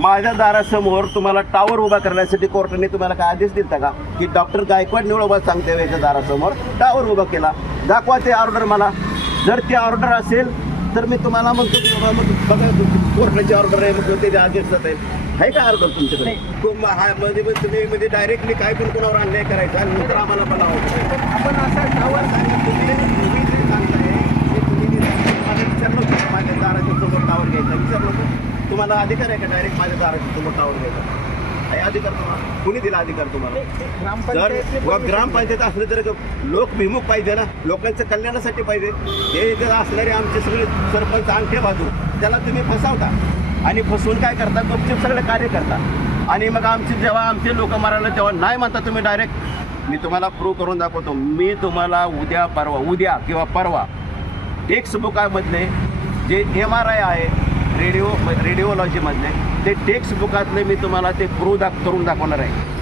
माझ्या दारासमोर तुम्हाला टावर उभा करण्यासाठी कोर्टाने तुम्हाला काय आदेश दिला का की डॉक्टर गायकवाड निवडोबा सांगते याच्या दारासमोर टावर उभा केला? दाखवा ते ऑर्डर मला. जर ती ऑर्डर असेल तर मी तुम्हाला मग बघा कोर्टाची ऑर्डर आहे, मग त्याचे आदेश जात आहे का ऑर्डर तुमच्याकडे? तुम्ही म्हणजे डायरेक्टली काय पण कोणावर अन्याय करायचा आणि नंतर आम्हाला पण आपण असा टावर तुम्ही जे सांगताय ते तुम्ही मला विचारलं होतं माझ्या दाराच्या समोर टावर घ्यायचा, विचारलं होतं तुम्हाला अधिकार आहे का डायरेक्ट माझ्या दाराच्या समोर टावर घ्यायचा? आहे अधिकार तुम्हाला? कुणी दिला अधिकार तुम्हाला? जर ग्रामपंचायत असलं तर लोकभिमुख पाहिजे ना, लोकांच्या कल्याणासाठी पाहिजे. हे जर असणारे आमचे सगळे सरपंच अंगठे बाजू त्याला तुम्ही फसवता आणि फसवून काय करता, गपचूप सगळे कार्य करता. आणि मग जेव्हा आमचे लोक मारायला तेव्हा नाही म्हणता तुम्ही डायरेक्ट. मी तुम्हाला प्रूव्ह करून दाखवतो. मी तुम्हाला उद्या किंवा परवा टेक्स्टबुकामधले जे MRI आहे रेडिओलॉजीमधले ते टेक्स्टबुकातले मी तुम्हाला ते प्रूव्ह करून दाखवणार आहे.